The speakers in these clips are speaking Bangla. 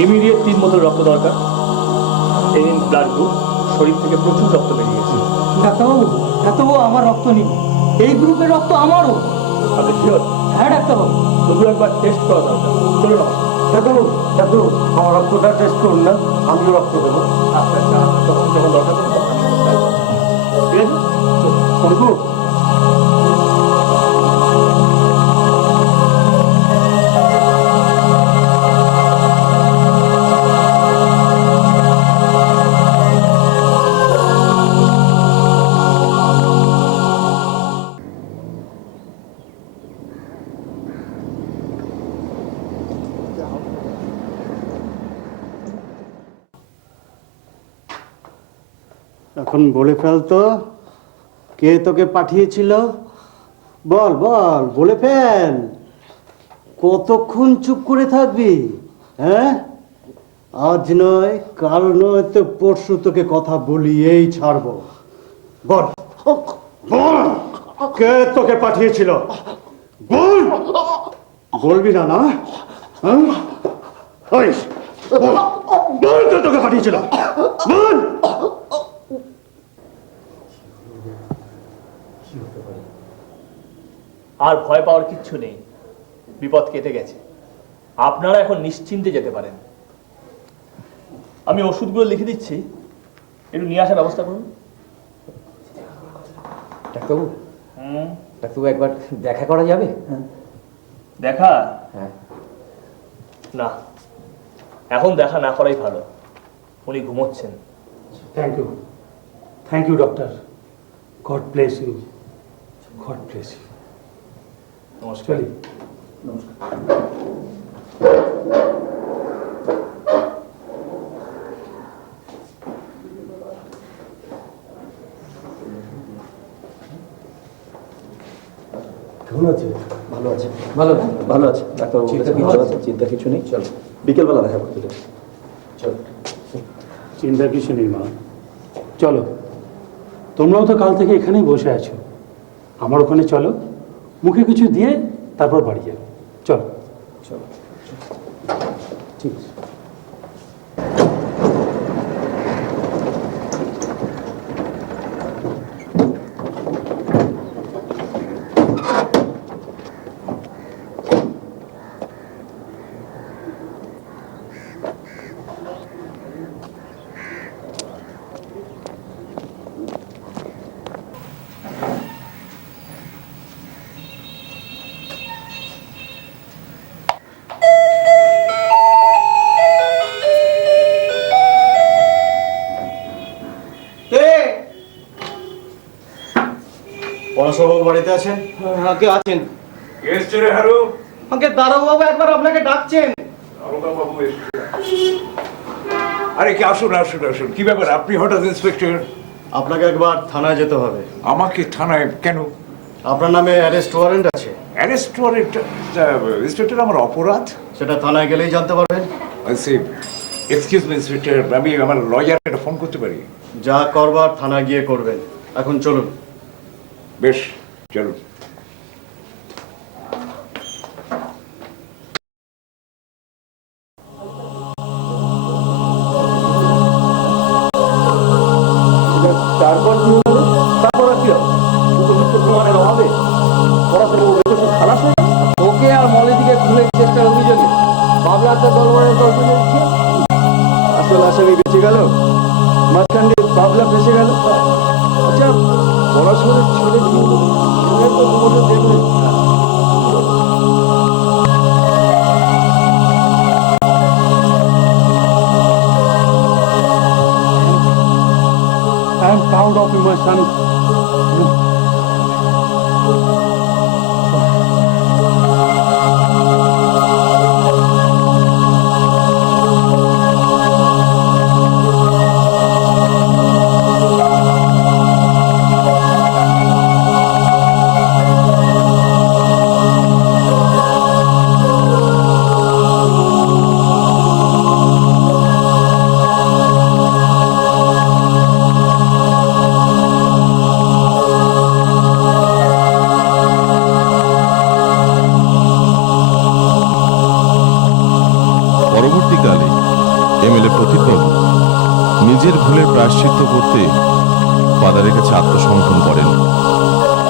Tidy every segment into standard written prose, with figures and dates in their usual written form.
ইমিডিয়েট 3 বোতল রক্ত দরকার। এই নিন ব্লাড গ্রুপ, শরীর থেকে প্রচুর রক্ত বেরিয়ে গেছে। ডাক্তারবাবু, ডাক্তারবাবু আমার রক্ত নিন, এই গ্রুপের রক্ত আমারও। আপনি শিওর? হ্যাঁ ডাক্তারবাবু। শুধু একবার টেস্ট করা দরকার। চলুন আমার সাথে। ডাক্তারবাবু, ডাক্তারবাবু আমার রক্তটা টেস্ট করুন না, আমিও রক্ত দেবো। আচ্ছা আচ্ছা, তখন যখন দরকার পড়বে তখন আমি বলতে পারবো। ঠিক আছে, চলুন। শঙ্কু, এখন বলে ফেল তো, কে তোকে পাঠিয়েছিল? বল বল, বলে ফেল। কতক্ষণ চুপ করে থাকবি? হ্যাঁ, আজ নয় কাল নয় তো পরশু তোকে কথা বলিয়েই ছাড়বো। বল বল, কে তোকে পাঠিয়েছিল? বল। বলবি না না? হ্যাঁ? ওই, বল, বল কে তোকে পাঠিয়েছিল? বল। আর ভয় পাওয়ার কিচ্ছু নেই, বিপদ কেটে গেছে। আপনারা এখন নিশ্চিন্তে যেতে পারেন। আমি ওষুধগুলো লিখে দিচ্ছি, একটু নিয়ে আসার ব্যবস্থা করুন। ডাক্তারবাবু, ডাক্তারবাবু একবার দেখা করা যাবে? দেখা? হ্যাঁ। না, এখন দেখা না করাই ভালো। উনি ঘুমোচ্ছেন। Thank you doctor. God bless you, God bless you. নমস্কার। কেমন আছে? ভালো আছে, ভালো ভালো আছে ডাক্তারবাবু, চিন্তা কিছু নেই। চলো বিকেলবেলা দেখা করতে যাবো। চলো। চিন্তা কিছু নেই মা, চলো। তোমরাও তো কাল থেকে এখানেই বসে আছো, আমার ওখানে চলো, মুখে কিছু দিয়ে তারপর বাড়ি যাবে। চলো চলো। ঠিক আছে। পলাশবাবু বাড়িতে আছেন? হ্যাঁ, কে আছেন? এসছে রে হারু। আমাকে দারোগাবু একবার আপনাকে ডাকছেন। দারোগাবাবু এসছে। আরে কি, আসুন আসুন আসুন। কি ব্যাপার, আপনি হঠাৎ ইন্সপেক্টর? আপনাকে একবার থানায় যেতে হবে। আমাকে থানায় কেন? আপনার নামে অ্যারেস্ট ওয়ারেন্ট আছে। Arrest warrant? ইন্সপেক্টর, আমার অপরাধ? সেটা থানায় গেলেই জানতে পারবেন। এক্সকিউজ মি ইন্সপেক্টর, আমি আমার লয়ারকে একটা ফোন করতে পারি? যা করবার থানায় গিয়ে করবেন। এখন চলুন। বেশ, চলুন। তারপর কি হলো? তারপর আর কি হবে? উপযুক্ত প্রমাণের অভাবে পড়াশোনা বেকসুর খালাস হয়ে গেল। ওকে আর মলেদিকে খুনের চেষ্টার অভিযোগে বাবলাতে দলবলের গল্প চলছে। আসল আসামি বেঁচে গেল, মাঝখান দিয়ে বাবলা ফেসে গেল। আচ্ছা, পড়াশোনার ছেলে কি তো তোমাদের দেখবে। I am proud of you, my son. MLA প্রতীকবাবু নিজের ভুলের প্রায়শ্চিত্ত করতে ফাদারের কাছে আত্মসমর্পণ করেন।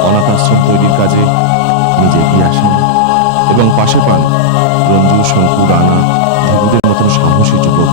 অনাথ আশ্রম তৈরির কাজে নিজে এগিয়ে আসেন এবং পাশে পান রঞ্জু, শঙ্কু, রানা, ধীরুদের মতন সাহসী যুবক।